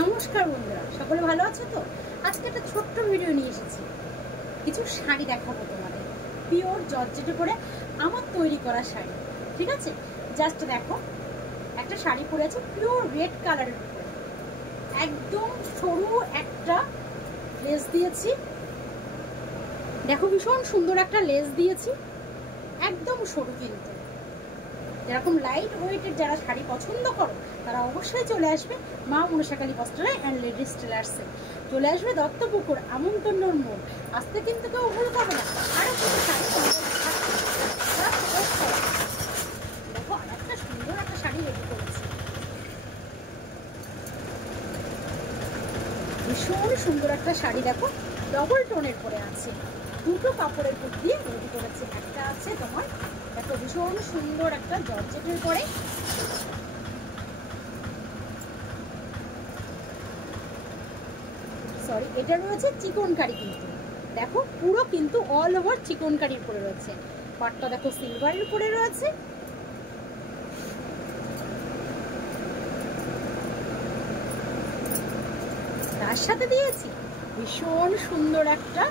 নমস্কার বন্ধুরা, সকলে ভালো আছো তো? আজকে একটা ছোট্ট ভিডিও নিয়ে এসেছি। কিছু শাড়ি দেখাবো তোমাদের, পিওর জর্জেটে করে আমার তৈরি করা শাড়ি। ঠিক আছে, জাস্ট দেখো, একটা শাড়ি পরে আছে পিওর রেড কালারের উপরে, একদম সরু একটা লেস দিয়েছি। দেখো, ভীষণ সুন্দর একটা লেস দিয়েছি, একদম সরু। কিন্তু যেরকম লাইট ওয়েটের যারা শাড়ি পছন্দ করো তারা অবশ্যই চলে আসবে মা মনসাকালী বস্ত্রালয় অ্যান্ড লেডিস টেলার্সে। চলে আসবে দত্তপুকুর আমন্ত্রণর মোড়। আসতে কিন্তু কেউ ভুল করবে না। আরো কিছু শাড়ি দেখো, আর একটা সুন্দর একটা শাড়ি রেডি করেছি, ভীষণ সুন্দর একটা শাড়ি। দেখো, ডবল টোনের পরে আছে, দুটো কাপড়ের উপর দিয়ে রেডি করেছি। একটা আছে তোমার, দেখো, ভীষণ সুন্দর একটা জর্জেটের পরে, সরি, এটা রয়েছে চিকনকারি। কিন্তু দেখো, পুরো কিন্তু অল ওভার চিকনকারির উপরে রয়েছে। পাটটা দেখো সিলভারের উপরে রয়েছে। তার সাথে দিয়েছি ভীষণ সুন্দর একটা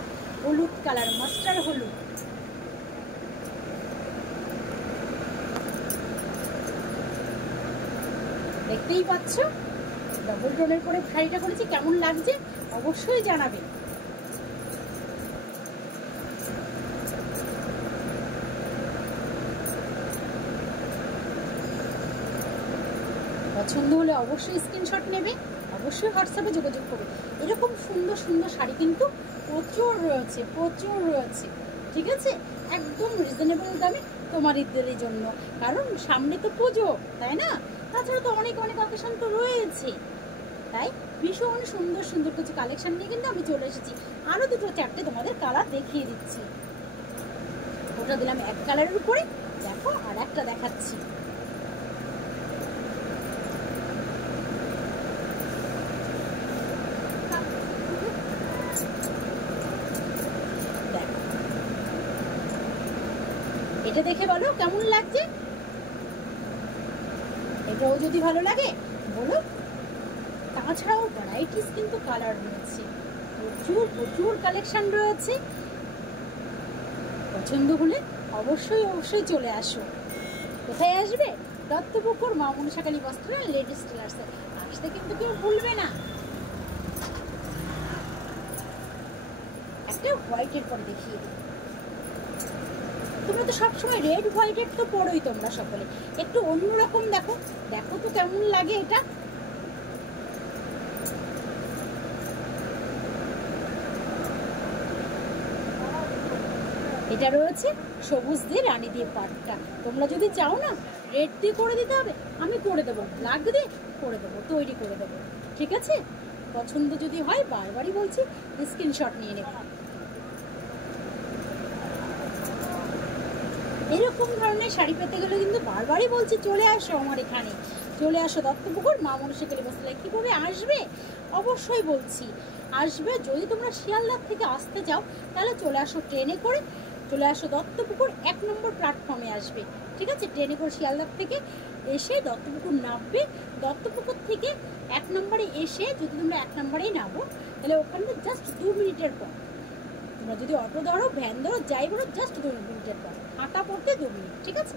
হলুদ কালার, মাস্টার্ড হলুদ। দেখতেই পাচ্ছ, ডবল টোনের করে শাড়িটা করেছি। কেমন লাগছে অবশ্যই জানাবে। পছন্দ হলে অবশ্যই স্ক্রিনশট নেবে, অবশ্যই হোয়াটসঅ্যাপে যোগাযোগ করবে। এরকম সুন্দর সুন্দর শাড়ি কিন্তু প্রচুর রয়েছে, প্রচুর রয়েছে। ঠিক আছে, একদম রিজনেবল দামে তোমার ঈদের জন্য, কারণ সামনে তো পুজো, তাই না? তাছাড়া তো অনেক অনেক অকেশন তো রয়েছে। তাই ভীষণ সুন্দর সুন্দর কিছু কালেকশন নিয়ে কিন্তু আমি চলে এসেছি। আরো দুটো চারটে তোমাদের কালার দেখিয়ে দিচ্ছি। ওটা দিলাম এক কালারের উপরে, দেখো, আর একটা দেখাচ্ছি। এটা দেখে বলো কেমন লাগছে। এটাও যদি ভালো লাগে বলো। তাছাড়াও ভ্যারাইটিস কিন্তু কালার রয়েছে, প্রচুর প্রচুর কালেকশন রয়েছে। পছন্দ হলে অবশ্যই অবশ্যই চলে আসো। কোথায় আসবে? দত্তপুকুর মা মনসাকালী বস্ত্রালয় লেডিস টেলার্সে। আসতে কিন্তু কেউ ভুলবে না। একটা হোয়াইটের পরে দেখিয়ে দিই। তোমরা তো সবসময় রেড হোয়াইটের তো পরোই তোমরা সকলে, একটু অন্যরকম দেখো। দেখো তো কেমন লাগে এটা। এটা রয়েছে সবুজ দিয়ে রানী দিয়ে পাটটা। তোমরা যদি চাও না রেড দিয়ে করে দিতে হবে, আমি করে দেবো, লাগবে করে দেবো, তৈরি করে দেবো। ঠিক আছে, পছন্দ যদি হয় বারবারই বলছি স্ক্রিনশট নিয়ে নেবে। এরকম ধরনের শাড়ি পেতে গেলে কিন্তু বারবারই বলছি চলে আসো আমার এখানে, চলে আসো দত্তপুকুর মা মনসাকালী বস্ত্রালয়। কীভাবে আসবে অবশ্যই বলছি, আসবে যদি তোমরা শিয়ালদার থেকে আসতে চাও তাহলে চলে আসো ট্রেনে করে, চলে আসো দত্তপুকুর 1 নম্বর প্ল্যাটফর্মে আসবে। ঠিক আছে, ট্রেনে করে শিয়ালদার থেকে এসে দত্তপুকুর নামবে। দত্তপুকুর থেকে 1 নম্বরে এসে যদি তোমরা 1 নম্বরেই নামো তাহলে ওখানে জাস্ট 2 মিনিটের পর, তোমরা যদি অটো ধরো, ভ্যান ধরো, যাই বলো, জাস্ট 2 মিনিটের পর, হাঁটা পড়তে 2 মিনিট। ঠিক আছে,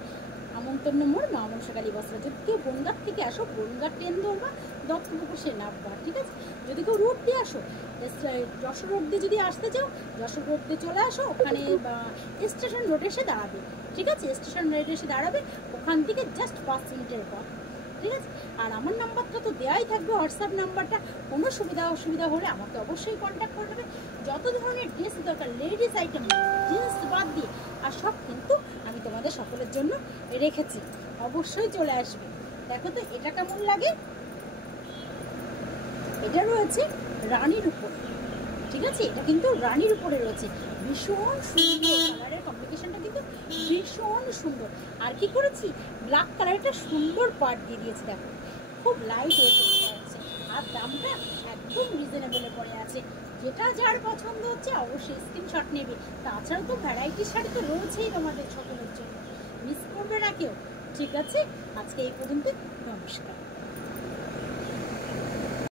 আমন্ত্রণ মোড় মা মনসাকালী বস্ত্রালয়। যদি কেউ বনগাঁ থেকে আসো, বনগাঁ ট্রেন ধরবা, দত্তপুকুর সে নামবা। ঠিক আছে, যদি কেউ রোড দিয়ে আসো, যশোর রোড দিয়ে যদি আসতে চাও, যশোর রোড দিয়ে চলে আসো, ওখানে স্টেশন রোডে এসে দাঁড়াবে। ঠিক আছে, স্টেশন রোডে এসে দাঁড়াবে, ওখান থেকে জাস্ট 5 মিনিটের পর। ঠিক আছে, আর আমার নাম্বারটা তো দেওয়াই থাকবে, হোয়াটসঅ্যাপ নাম্বারটা। কোনো সুবিধা অসুবিধা হলে আমাকে অবশ্যই কন্ট্যাক্ট করে নেবে। যত ধরনের ড্রেস দরকার, লেডিস আইটেম, জিন্স বাদ দিয়ে, আর সব কিন্তু আমি তোমাদের সকলের জন্য রেখেছি। অবশ্যই চলে আসবে। দেখো তো এটা কেমন লাগে। এটা রয়েছে রানীর উপরে। ঠিক আছে, এটা কিন্তু রানীর উপরে রয়েছে, ভীষণ সুন্দর। কালারের কম্বিনেশনটা কিন্তু ভীষণ সুন্দর। আর কি করেছি, ব্ল্যাক কালারটা সুন্দর পার্ট দিয়ে দিয়েছি। দেখো, খুব লাইট ওয়েট আছে, আর দামটা একদম রিজনেবলে পড়ে আছে। যেটা যার পছন্দ হচ্ছে অবশ্যই স্ক্রিনশট নেবে। তাছাড়াও তো ভ্যারাইটি শাড়ি তো রয়েছেই তোমাদের সকলের জন্য, মিস করবে না কেউ। ঠিক আছে, আজকে এই পর্যন্ত, নমস্কার।